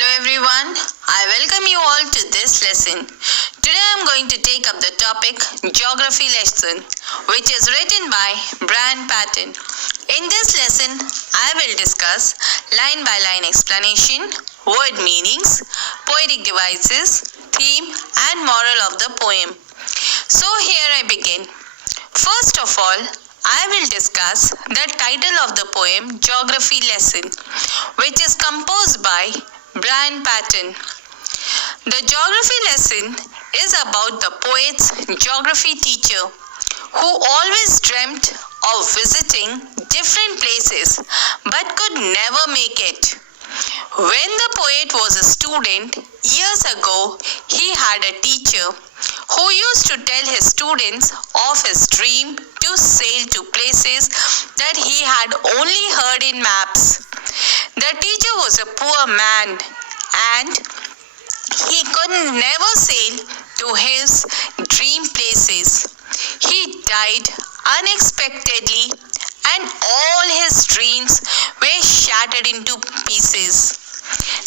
Hello everyone, I welcome you all to this lesson. Today I am going to take up the topic Geography lesson, which is written by Brian Patton. In this lesson, I will discuss line-by-line explanation, word meanings, poetic devices, theme and moral of the poem. So here I begin. First of all, I will discuss the title of the poem Geography Lesson, which is composed by Brian Patton. The geography lesson is about the poet's geography teacher who always dreamt of visiting different places but could never make it. When the poet was a student years ago, he had a teacher who used to tell his students of his dream to sail to places that he had only heard in maps. The teacher was a poor man and he could never sail to his dream places. He died unexpectedly and all his dreams were shattered into pieces.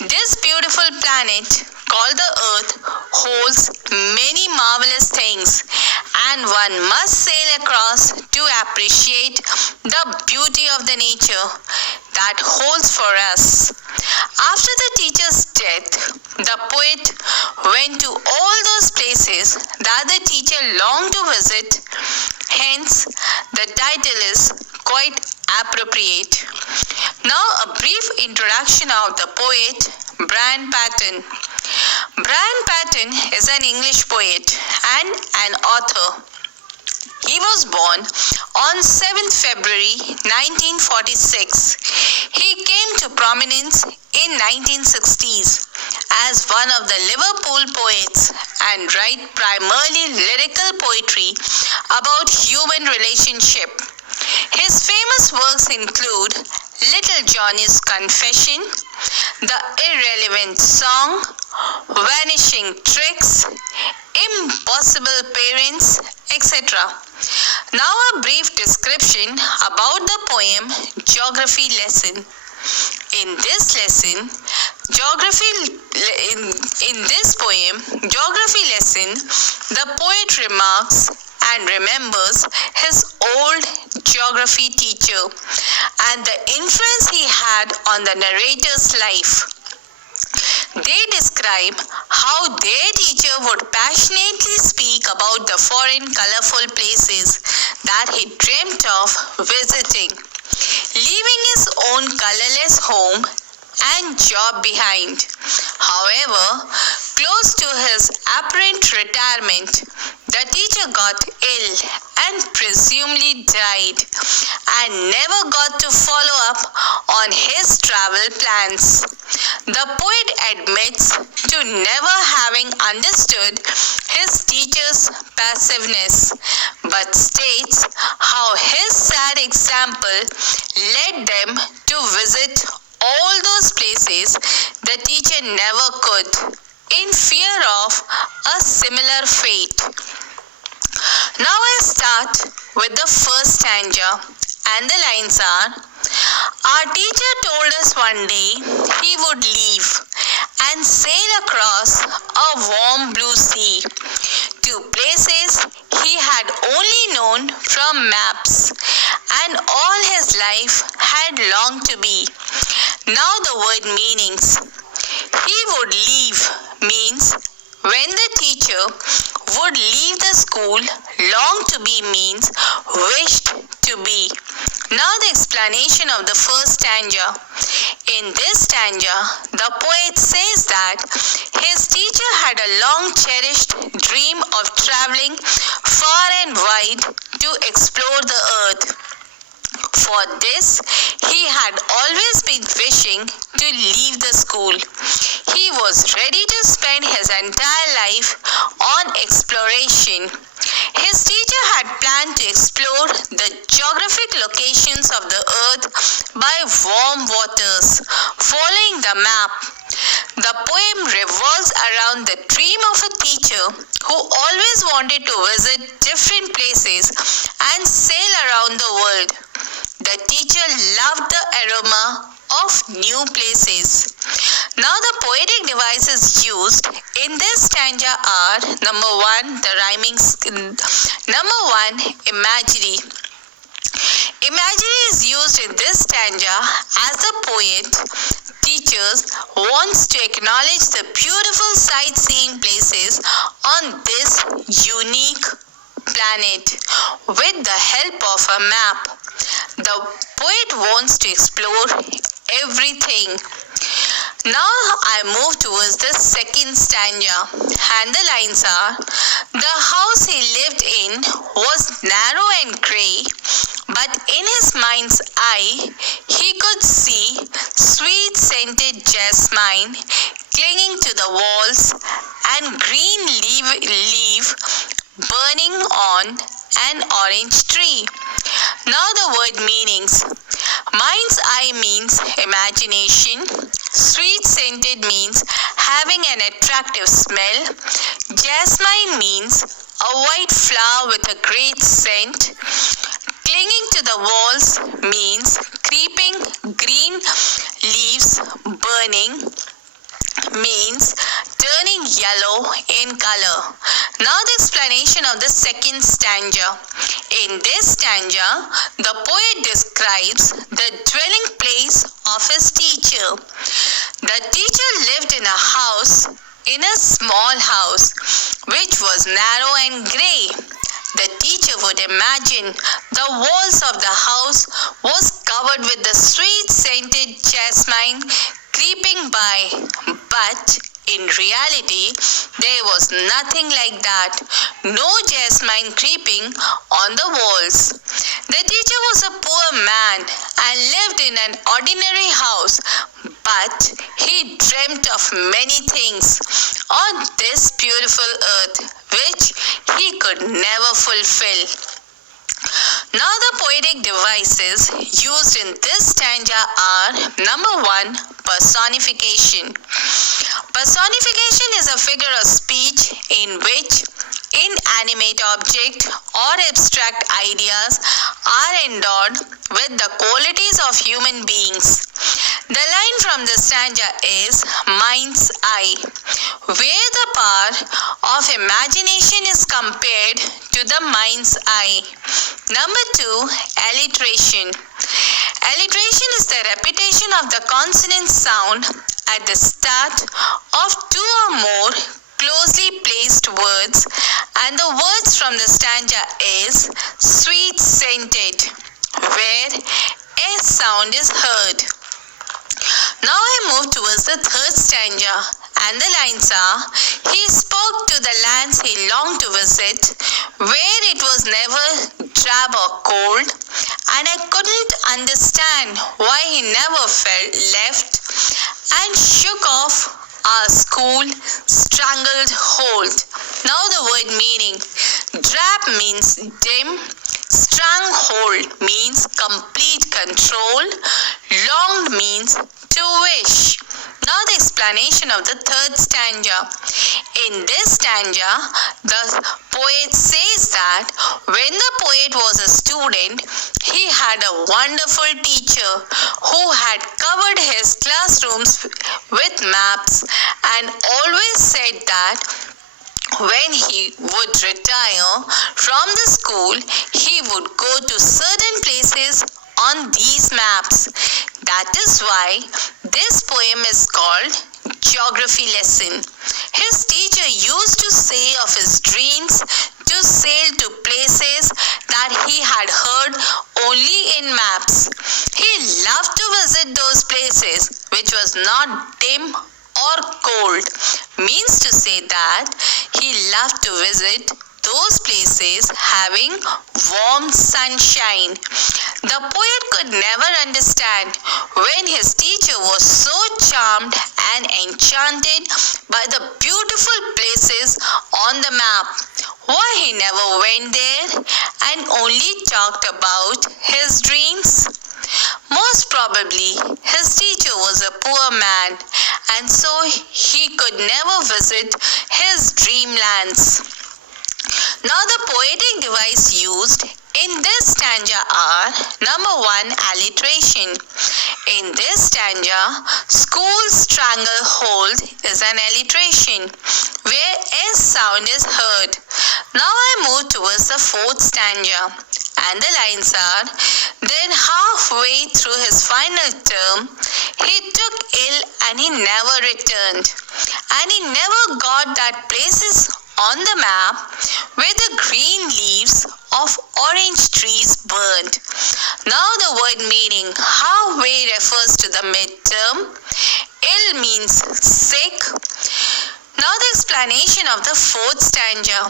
This beautiful planet called the Earth holds many marvelous things, and one must sail across to appreciate the beauty of the nature that holds for us. After the teacher's death, the poet went to all those places that the teacher longed to visit. Hence, the title is quite appropriate. Now, a brief introduction of the poet Brian Patton. Brian Patton is an English poet and an author. He was born on 7th February 1946. He came to prominence in 1960s as one of the Liverpool poets and write primarily lyrical poetry about human relationship. His famous works include Little Johnny's Confession, The Irrelevant Song, Vanishing Tricks, Impossible Parents, etc. Now a brief description about the poem Geography Lesson. In this lesson, in this poem, Geography Lesson, the poet remarks and remembers his old geography teacher and the influence he had on the narrator's life. They describe how their teacher would passionately speak about the foreign colorful places that he dreamt of visiting, leaving his own colorless home and job behind. However, close to his apparent retirement, the teacher got ill and presumably died and never got to follow up on his travel plans. The poet admits to never having understood his teacher's passiveness, but states how his sad example led them to visit all those places the teacher never could, in fear of a similar fate. Now I start with the first stanza, and the lines are: Our teacher told us one day he would leave and sail across a warm blue sea to places he had only known from maps and all his life had longed to be. Now the word meanings. He would leave means when the teacher would leave the school, long to be means wished to be. Now the explanation of the first stanza. In this stanza, the poet says that his teacher had a long cherished dream of traveling far and wide to explore the earth. For this, he had always been wishing to leave the school. He was ready to spend his entire life on exploration. His teacher had planned to explore the geographic locations of the earth by warm waters, following the map. The poem revolves around the dream of a teacher who always wanted to visit different places and sail around the world. The teacher loved the aroma of new places. Now the poetic devices used in this stanza are number one, number one, imagery. Imagery is used in this stanza as the poet teachers wants to acknowledge the beautiful sightseeing places on this unique planet with the help of a map. The poet wants to explore everything. Now I move towards the second stanza, and the lines are: the house he lived in was narrow and grey, but in his mind's eye he could see sweet scented jasmine clinging to the walls and green leaf burning on an orange tree. Now the word meanings. Mind's eye means imagination. Sweet scented means having an attractive smell. Jasmine means a white flower with a great scent. Clinging to the walls means creeping green leaves burning means turning yellow in color. Now the explanation of the second stanza. In this stanza, the poet describes the dwelling place of his teacher. The teacher lived in a small house, which was narrow and grey. The teacher would imagine the walls of the house was covered with the sweet scented jasmine creeping by, but in reality, there was nothing like that. No jasmine creeping on the walls. The teacher was a poor man and lived in an ordinary house, but he dreamt of many things on this beautiful earth, which he could never fulfill. Now the poetic devices used in this stanza are number one, personification. Personification is a figure of speech in which inanimate object or abstract ideas are endowed with the qualities of human beings. The line from the stanza is mind's eye, where the power of imagination is compared to the mind's eye. Number two, alliteration. Alliteration is the repetition of the consonant sound at the start of two or more closely placed words, and the words from the stanza is sweet scented, where a sound is heard. Now I move towards the third stanza, and the lines are: he spoke to the lands he longed to visit, where it was never drab or cold, and I couldn't understand why he never left and shook off our school strangled hold. Now the word meaning. Drab means dim. Stranghold means complete control. Longed means to wish. Now the explanation of the third stanza. In this stanza, the poet says that when the poet was a student, he had a wonderful teacher who had covered his classrooms with maps and always said that when he would retire from the school, he would go to certain places on these maps. That is why this poem is called Geography Lesson. His teacher used to say of his dreams to sail to places that he had heard only in maps. He loved to visit those places which was not dim or cold. Means to say that he loved to visit those places having warm sunshine. The poet could never understand when his teacher was so charmed and enchanted by the beautiful places on the map, why he never went there and only talked about his dreams. Most probably, his teacher was a poor man, and so he could never visit his dreamlands. Now the poetic device used in this stanza are: number 1, alliteration. In this stanza, school stranglehold is an alliteration where S sound is heard. Now I move towards the 4th stanza, and the lines are: then halfway through his final term, he took ill and he never returned, and he never got that places on the map where the green leaves of orange trees burned. Now the word meaning: halfway refers to the midterm, ill means sick. Now the explanation of the 4th stanza.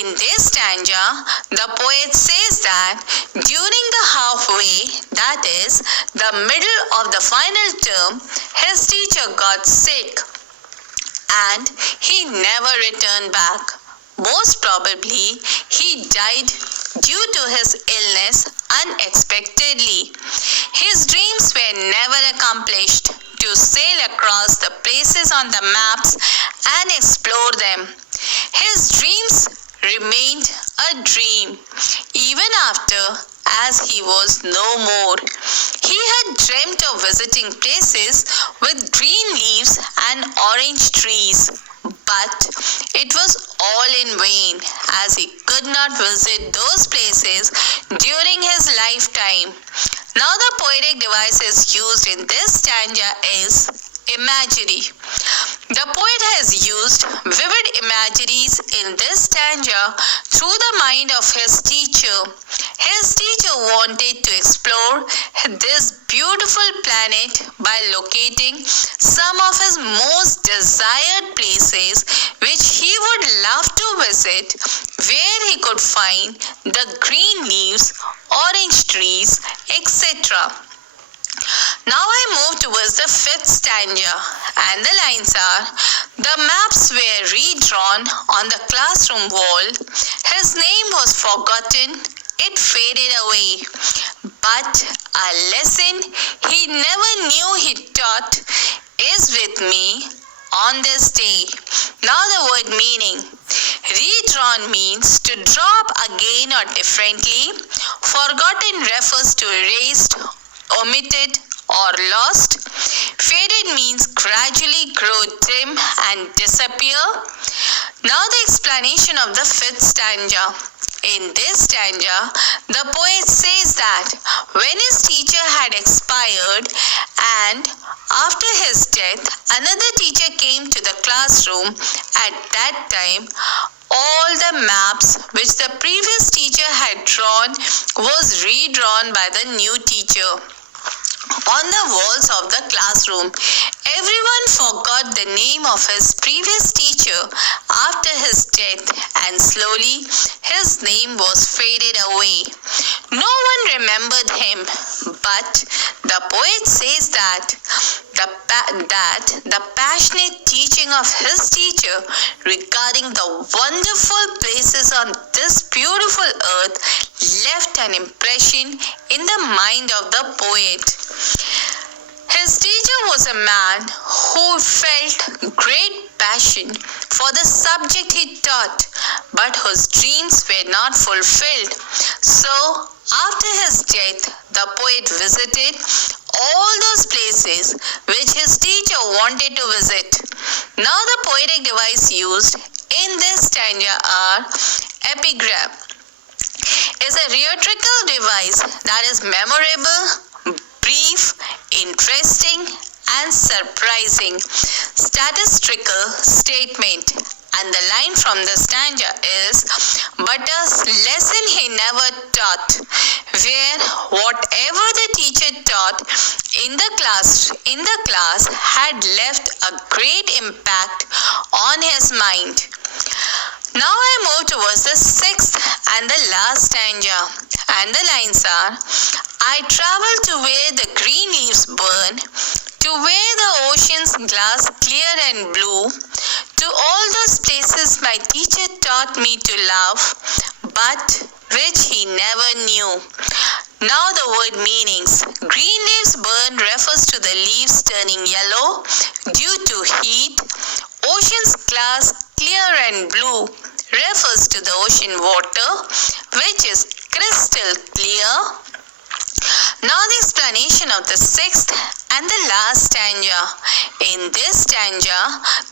In this stanza, the poet says that during the halfway, that is, the middle of the final term, his teacher got sick and he never returned back. Most probably, he died due to his illness unexpectedly. His dreams were never accomplished to sail across the places on the maps and explore them. His dreams remained a dream even after as he was no more. He had dreamt of visiting places with green leaves and orange trees, but it was all in vain as he could not visit those places during his lifetime. Now the poetic devices used in this stanza is imagery. The poet has used vivid imageries in this stanza through the mind of his teacher. His teacher wanted to explore this beautiful planet by locating some of his most desired places which he would love to visit, where he could find the green leaves, orange trees, etc. Now I move towards the 5th stanza, and the lines are: the maps were redrawn on the classroom wall. His name was forgotten, it faded away. But a lesson he never knew he taught is with me on this day. Now the word meaning. Redrawn means to draw up again or differently. Forgotten refers to erased, omitted, or lost. Faded means gradually grow dim and disappear. Now the explanation of the 5th stanza. In this stanza, the poet says that when his teacher had expired and after his death, another teacher came to the classroom. At that time, all the maps which the previous teacher had drawn was redrawn by the new teacher. On the walls of the classroom, everyone forgot the name of his previous teacher after his death, and slowly his name was faded away. No one remembered him, but the poet says that the passionate teaching of his teacher regarding the wonderful places on this beautiful earth left an impression in the mind of the poet. His teacher was a man who felt great passion for the subject he taught, but whose dreams were not fulfilled. So, after his death, the poet visited all those places which his teacher wanted to visit. Now the poetic device used in this stanza are epigram. Is a rhetorical device that is memorable, brief, interesting, and surprising. Statistical statement. And the line from the stanza is: but a lesson he never taught, where whatever the teacher taught in the class had left a great impact on his mind. Now I move towards the 6th and the last stanza, and the lines are: I travel to where the green leaves burn, to where the ocean's glass clear and blue, to all those places my teacher taught me to love, but which he never knew. Now the word meanings. Green leaves burn refers to the leaves turning yellow due to heat. Ocean's glass clear and blue refers to the ocean water, which is crystal clear? Now the explanation of the sixth and the last stanza. In this stanza,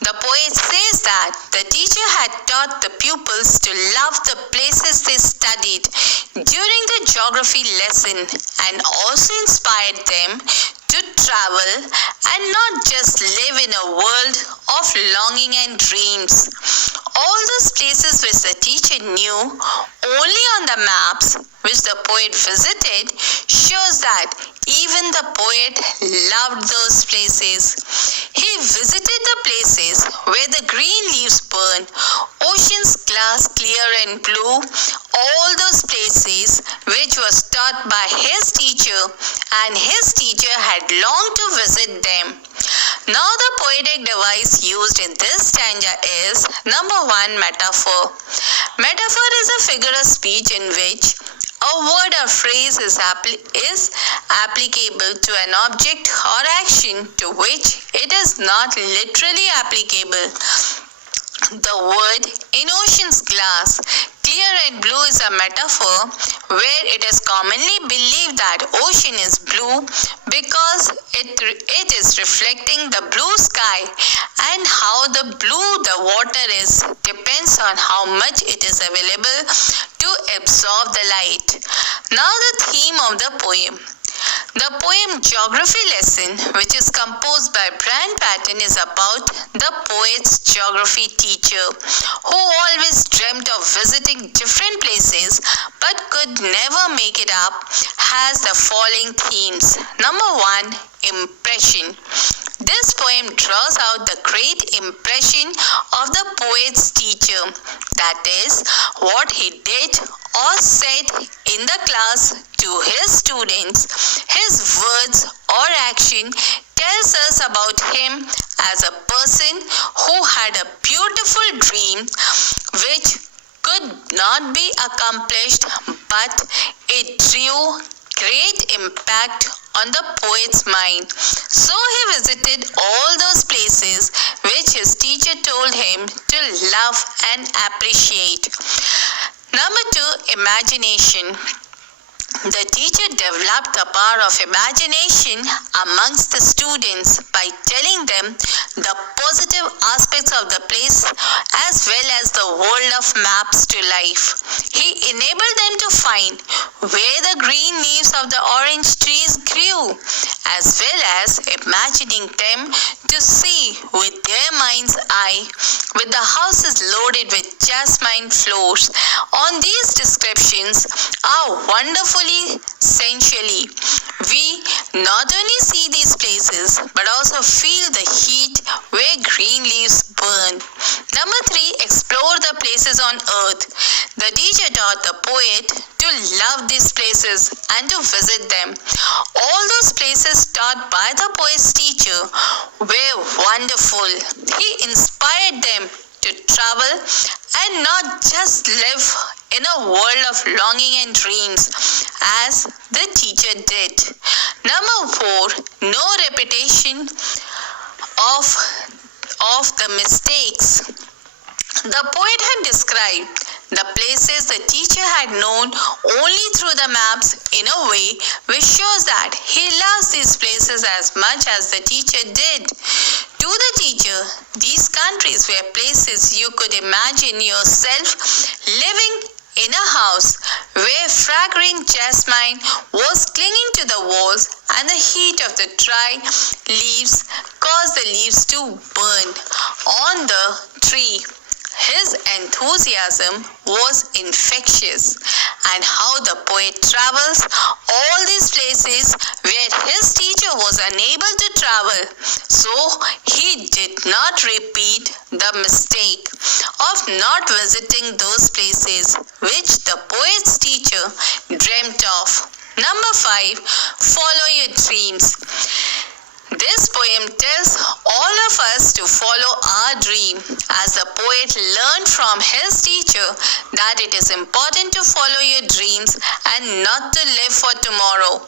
the poet says that the teacher had taught the pupils to love the places they studied during the geography lesson and also inspired them to travel and not just live in a world of longing and dreams. All those places which the teacher knew only on the maps which the poet visited shows that even the poet loved those places. He visited the places where the green leaves burn, oceans glass clear and blue, all those places which was taught by his teacher, and his teacher had longed to visit them. Now the poetic device used in this stanza is number 1, metaphor. Metaphor is a figure of speech in which a word or phrase is applicable to an object or action to which it is not literally applicable. The word in ocean's glass, clear and blue is a metaphor where it is commonly believed that ocean is blue because it is reflecting the blue sky, and how the blue the water is depends on how much it is available to absorb the light. Now the theme of the poem. The poem Geography Lesson, which is composed by Brand Patton, is about the poet's geography teacher who always dreamt of visiting different places but could never make it up, has the following themes. Number 1, impression. This poem draws out the great impression of the poet's teacher, that is, what he did or said in the class to his students. His words or action tells us about him as a person who had a beautiful dream which could not be accomplished, but it drew great impact on the poet's mind. So he visited all those places which his teacher told him to love and appreciate. Number 2, imagination. The teacher developed the power of imagination amongst the students by telling them the positive aspects of the place as well as the world of maps to life. He enabled them to find where the green leaves of the orange trees grew, as well as imagining them to see with their mind's eye with the houses loaded with jasmine floors. On these descriptions are wonderfully sensually. We not only see these places but also feel the heat where green leaves burn. Number 3, explore the places on earth. The teacher taught the poet to love these places and to visit them. All those places taught by the poet's teacher were wonderful. He inspired them to travel and not just live in a world of longing and dreams as the teacher did. Number 4, no repetition of the mistakes. The poet had described the places the teacher had known only through the maps in a way which shows that he loves these places as much as the teacher did. To the teacher, these countries were places you could imagine yourself living in a house where fragrant jasmine was clinging to the walls and the heat of the dry leaves caused the leaves to burn on the tree. His enthusiasm was infectious, and how the poet travels all these places where his teacher was unable to travel, so he did not repeat the mistake of not visiting those places which the poet's teacher dreamt of. Number 5, follow your dreams. This poem tells all of us to follow our dream, as the poet learned from his teacher that it is important to follow your dreams and not to live for tomorrow.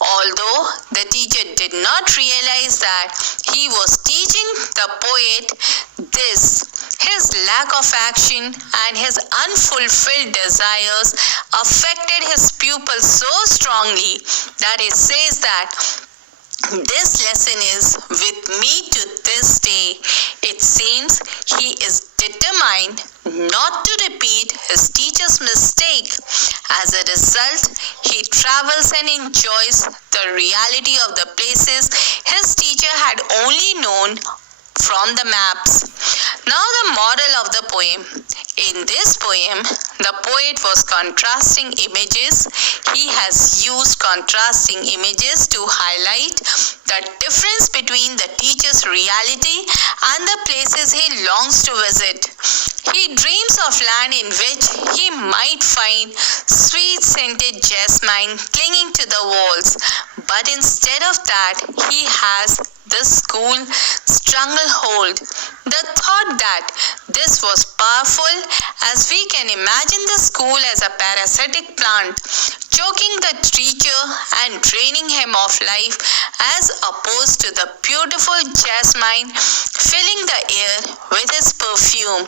Although the teacher did not realize that he was teaching the poet this, His lack of action and his unfulfilled desires affected his pupils so strongly that he says that this lesson is with me to this day. It seems he is determined not to repeat his teacher's mistake. As a result, he travels and enjoys the reality of the places his teacher had only known from the maps. Now the moral of the poem. In this poem, the poet was contrasting images. He has used contrasting images to highlight the difference between the teacher's reality and the places he longs to visit. He dreams of land in which he might find sweet-scented jasmine clinging to the walls, but instead of that, he has the school stranglehold. The thought that this was powerful, as we can imagine the school as a parasitic plant, choking the teacher and draining him of life, as opposed to the beautiful jasmine filling the air with its perfume.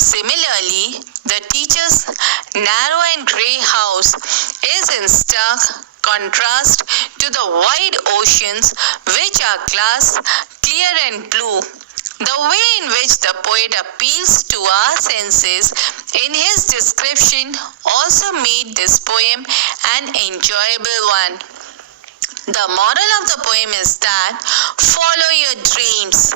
Similarly, the teacher's narrow and grey house is in stark contrast to the wide oceans which are glass, clear and blue. The way in which the poet appeals to our senses in his description also made this poem an enjoyable one. The moral of the poem is that follow your dreams.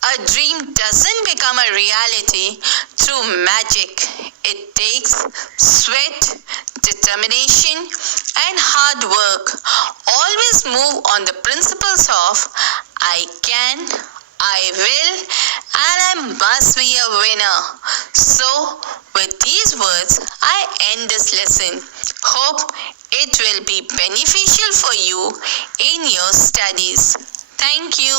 A dream doesn't become a reality through magic. It takes sweat, determination, and hard work. Always move on the principles of I can, I will, and I must be a winner. So, with these words, I end this lesson. Hope it will be beneficial for you in your studies. Thank you.